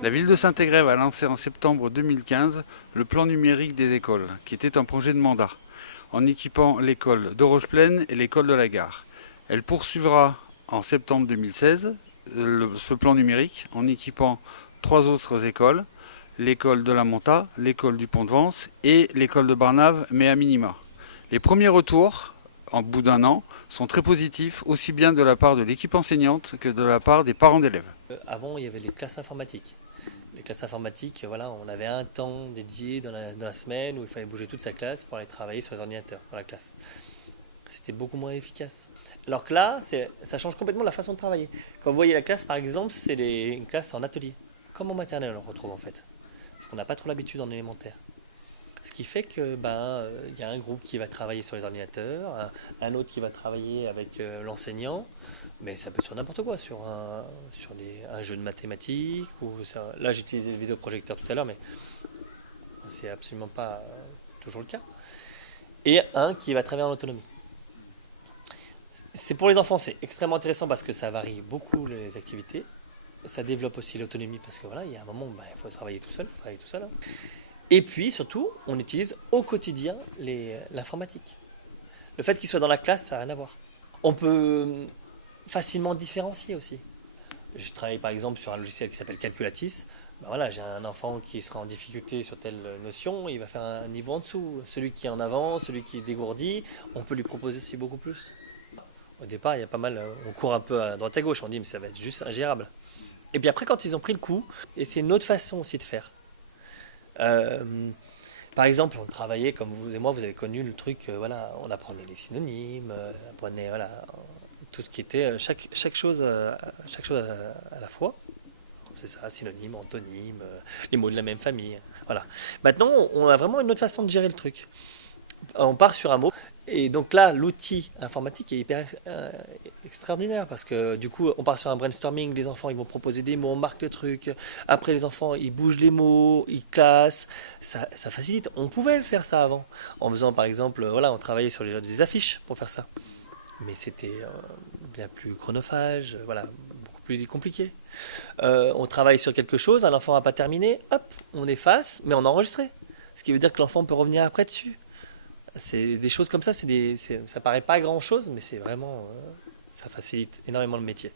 La ville de Saint-Égrève a lancé en septembre 2015 le plan numérique des écoles, qui était un projet de mandat, en équipant l'école de Rocheplaine et l'école de la Gare. Elle poursuivra en septembre 2016 ce plan numérique en équipant 3 autres écoles, l'école de la Monta, l'école du Pont-de-Vence et l'école de Barnave, mais à minima. Les premiers retours, en bout d'un an, sont très positifs, aussi bien de la part de l'équipe enseignante que de la part des parents d'élèves. Avant, il y avait les classes informatiques. Les classes informatiques, voilà, on avait un temps dédié dans la semaine où il fallait bouger toute sa classe pour aller travailler sur les ordinateurs dans la classe. C'était beaucoup moins efficace. Alors que là, ça change complètement la façon de travailler. Quand vous voyez la classe, par exemple, c'est une classe en atelier. Comme en maternelle, on le retrouve en fait. Parce qu'on n'a pas trop l'habitude en élémentaire. Ce qui fait que y a un groupe qui va travailler sur les ordinateurs, un autre qui va travailler avec l'enseignant, mais ça peut être sur n'importe quoi, sur un jeu de mathématiques. Là, j'ai utilisé le vidéoprojecteur tout à l'heure, mais c'est absolument pas toujours le cas. Et un qui va travailler en autonomie. C'est pour les enfants, c'est extrêmement intéressant parce que ça varie beaucoup les activités. Ça développe aussi l'autonomie parce que voilà, il y a un moment où il faut travailler tout seul, hein. Et puis surtout, on utilise au quotidien l'informatique. Le fait qu'il soit dans la classe, ça n'a rien à voir. On peut facilement différencier aussi. Je travaille par exemple sur un logiciel qui s'appelle Calculatis. Voilà, j'ai un enfant qui sera en difficulté sur telle notion, il va faire un niveau en dessous. Celui qui est en avant, celui qui est dégourdi, on peut lui proposer aussi beaucoup plus. Au départ, il y a pas mal, on court un peu à droite à gauche, on dit mais ça va être juste ingérable. Et puis après, quand ils ont pris le coup, et c'est une autre façon aussi de faire. Par exemple, on travaillait, comme vous et moi, vous avez connu le truc, voilà, on apprenait les synonymes, on apprenait voilà, tout ce qui était, chaque chose à la fois. C'est ça, synonyme, antonyme, les mots de la même famille. Voilà. Maintenant, on a vraiment une autre façon de gérer le truc. On part sur un mot. Et donc là, l'outil informatique est hyper extraordinaire parce que du coup, on part sur un brainstorming. Les enfants, ils vont proposer des mots, on marque le truc. Après, les enfants, ils bougent les mots, ils classent. Ça facilite. On pouvait le faire ça avant. En faisant, par exemple, voilà, on travaillait sur des affiches pour faire ça. Mais c'était bien plus chronophage, voilà, beaucoup plus compliqué. On travaille sur quelque chose, un enfant n'a pas terminé, hop, on efface, mais on a enregistré. Ce qui veut dire que l'enfant peut revenir après dessus. C'est des choses comme ça, ça paraît pas grand chose, mais c'est vraiment, ça facilite énormément le métier.